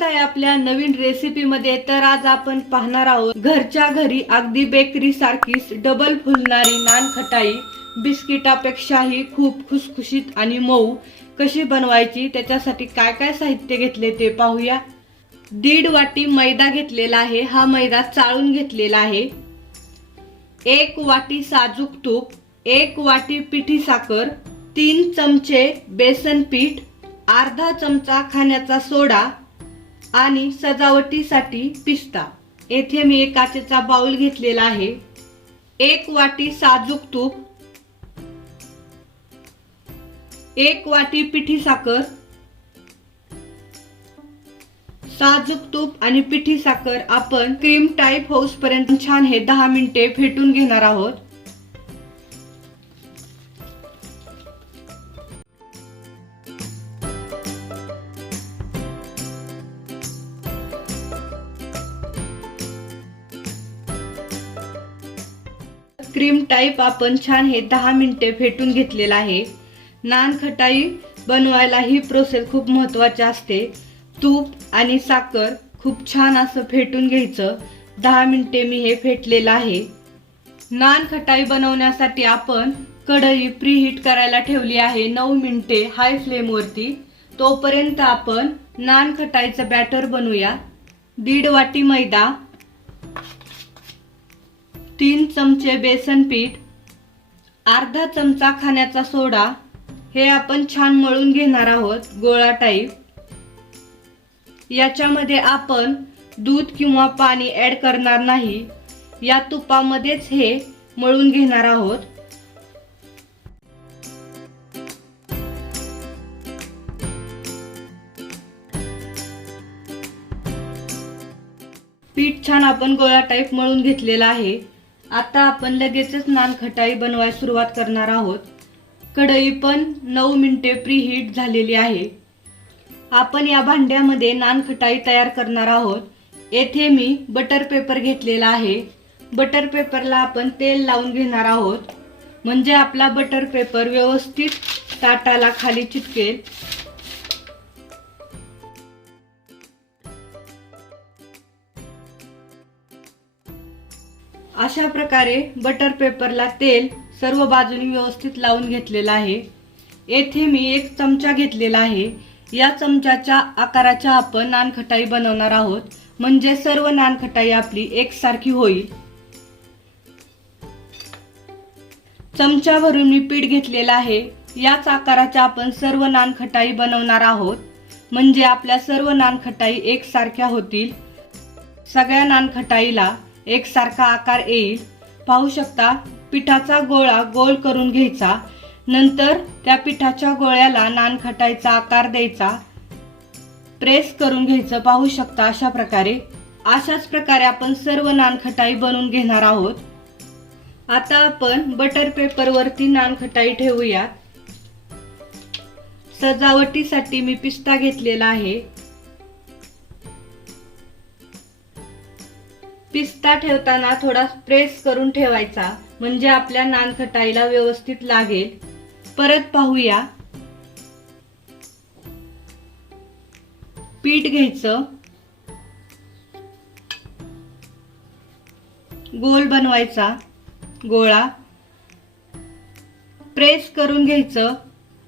स्वागत आहे आपल्या नवीन रेसिपी मध्ये। तर आज आपण पाहणार आहोत घरच्या घरी अगदी बेकरी सारखीच डबल फुलणारी नानखटाई बिस्किटापेक्षाही खूप खुसखुशीत आणि मऊ कशी बनवायची, त्याच्यासाठी काय काय साहित्य घेतले ते पाहूया। 1.5 वाटी मैदा घेतलेला आहे। हा मैदा चाळून घेतलेला आहे। 1 वाटी साजूक तूप, 1 वाटी पिठी साखर, 3 चमचे बेसन पीठ, अर्धा चमचा खाण्याचा सोडा आणि सजावटीसाठी पिस्ता। येथे मी एक काचेचा बाउल घेतलेला आहे। 1 वाटी साजूक तूप, 1 वाटी पिठी साखर, साजूक तूप आणि पिठी साखर आपण क्रीम टाइप होऊसपर्यंत छान हे 10 मिनिटे फेटून घेणार आहोत। क्रीम टाइप आपण छान हे 10 मिनिटे फेटून घेतलेला आहे। नानखटाई बनवायला ही प्रोसेस खूप महत्त्वाची असते। तूप आणि साखर खूप छान असं फेटून घ्यायचं। 10 मिनिटे मी हे फेटलेलं आहे। नानखटाई बनवण्यासाठी आपण कढई प्रीहीट करायला ठेवली आहे 9 मिनिटे हाय फ्लेम वरती। तोपर्यंत आपण नानखटाईचं बॅटर बनवूया। 1.5 वाटी मैदा, 3 चमचे बेसन पीठ, अर्धा चमचा खाण्याचा सोडा हे आपण छान मळून घेणार आहोत गोळा टाइप। याच्यामध्ये आपण दूध किंवा पाणी ऍड करणार नाही, या तुपामध्येच हे मळून घेणार आहोत। पीठ छान आपण गोळा टाइप मळून घेतलेला आहे। आता आपण लगेचच नानखटाई बनवायला सुरुवात करणार आहोत। कढई पण 9 मिनिटे प्रीहीट झालेली आहे। आपण या भांड्यामध्ये नानखटाई तयार करणार आहोत। येथे मी बटर पेपर घेतलेला आहे। बटर पेपरला आपण तेल लावून घेणार आहोत, म्हणजे आपला बटर पेपर व्यवस्थित ताटाला खाली चिटकेल। अशा प्रकारे बटर पेपरला तेल सर्व बाजूनी व्यवस्थित लावून घेतलेला आहे। येथे मी 1 चमचा घेतलेला आहे। या चमचाच्या आकाराच्या आपण नानखटाई बनवणार आहोत, म्हणजे सर्व नानखटाई आपली एकसारखी होईल। चमचा भरून मी पीठ घेतलेला आहे। याच आकाराच्या आपण सर्व नानखटाई बनवणार आहोत, म्हणजे आपल्या सर्व नानखटाई एकसारख्या होतील। सगळ्या नानखटाईला एकसारखा आकार येईल। पाहू शकता, पिठाचा गोळा गोल करून घ्यायचा, नंतर त्या पिठाच्या गोळ्याला नानखटाईचा आकार द्यायचा, प्रेस करून घ्यायचं। पाहू शकता अशा प्रकारे। अशाच प्रकारे आपण सर्व नानखटाई बनवून घेणार आहोत। आता आपण बटर पेपर वरती नानखटाई ठेवूया। सजावटीसाठी मी पिस्ता घेतलेला आहे। पिस्ता ठेवताना थोडा प्रेस करून ठेवायचा, म्हणजे आपल्या नानखटाईला व्यवस्थित लागेल। परत पाहूया। पीठ घ्यायचं, गोल बनवायचा गोळा, प्रेस करून घ्यायचं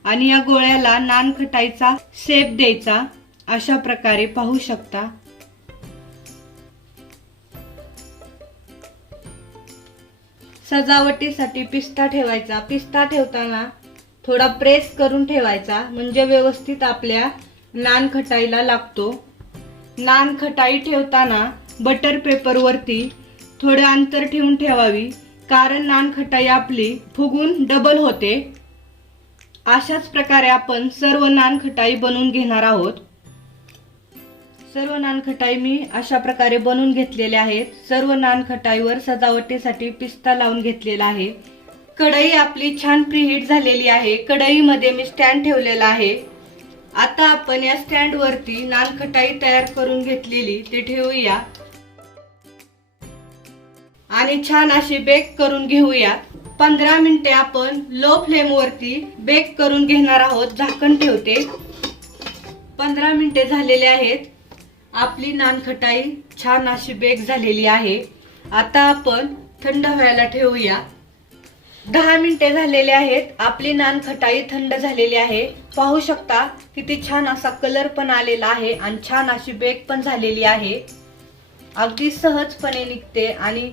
आणि या गोळ्याला नानखटाईचा शेप द्यायचा। अशा प्रकारे पाहू शकता। सजावटीसाठी पिस्ता ठेवायचा। पिस्ता ठेवताना थोडा प्रेस करून ठेवायचा, म्हणजे व्यवस्थित आपल्या नानखटाईला लागतो। नानखटाई ठेवताना बटर पेपर वरती थोडे अंतर ठेवून ठेवावी, कारण नानखटाई आपली फुगून डबल होते। अशाच प्रकारे आपण सर्व नानखटाई बनवून घेणार आहोत। सर्व नानखटाई मी अशा प्रकारे बनवून घेतलेले आहेत। सर्व नानखटाईवर सजावटीसाठी पिस्ता लावून घेतलेला आहे। कढई आपली छान प्रीहीट झालेली आहे। कढईमध्ये मी स्टँड ठेवलेला आहे। आता आपण या स्टँड वरती नानखटाई तयार करून घेतलेली ते ठेवूया आणि छान अशी बेक करून घेऊया। 15 मिनिटे आपण लो फ्लेम वरती बेक करून घेणार आहोत। झाकण ठेवते। 15 मिनिटे झालेले आहेत। आपली नानखटाई छान अशी बेक झालेली आहे. आता आपण थंड व्हायला ठेवूया. 10 मिनिटे झालेले आहेत. आपली नानखटाई थंड झालेली आहे. पाहू शकता किती छान असा कलर पण आलेला आहे आणि छान अशी बेक पण झालेली आहे. अगदी सहजपणे निघते आणि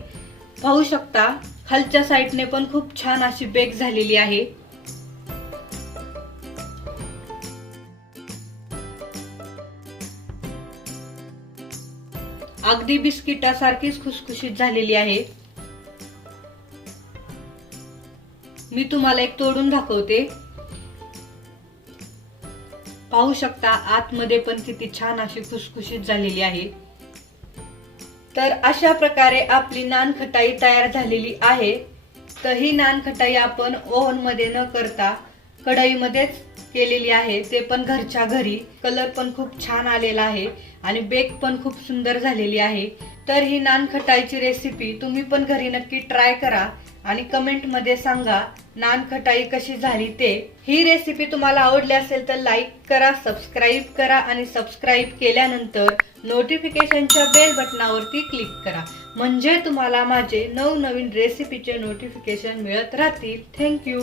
पाहू शकता खालच्या साईडने पण खूप छान अशी बेक झालेली आहे. अगदी बिस्किटासारखीच खुसखुशीत झालेली आहे. मी तुम्हाला एक तोडून दाखवते. पाहू शकता आतमध्ये पण किती छान अशी खुसखुशीत झालेली आहे. तर अशा प्रकारे आपली नानखटाई तयार झालेली आहे. तर ही नानखटाई आपण ओव्हन मध्ये न करता कढईमध्येच केलेली आहे, ते पण घरच्या घरी. कलर पण खूप छान आलेला आहे आणि बेक पण खूप सुंदर झालेली आहे. तर ही नानखटाईची रेसिपी तुम्ही पण घरी नक्की ट्राय करा आणि कमेंट मध्ये सांगा नानखटाई कशी झाली ते. ही रेसिपी तुम्हाला आवडली असेल तर लाईक करा, सबस्क्राईब करा आणि सबस्क्राईब केल्यानंतर नोटिफिकेशनच्या बेल बटनावरती क्लिक करा, म्हणजे तुम्हाला माझे नवनवीन रेसिपीचे नोटिफिकेशन मिळत राहतील. थँक्यू.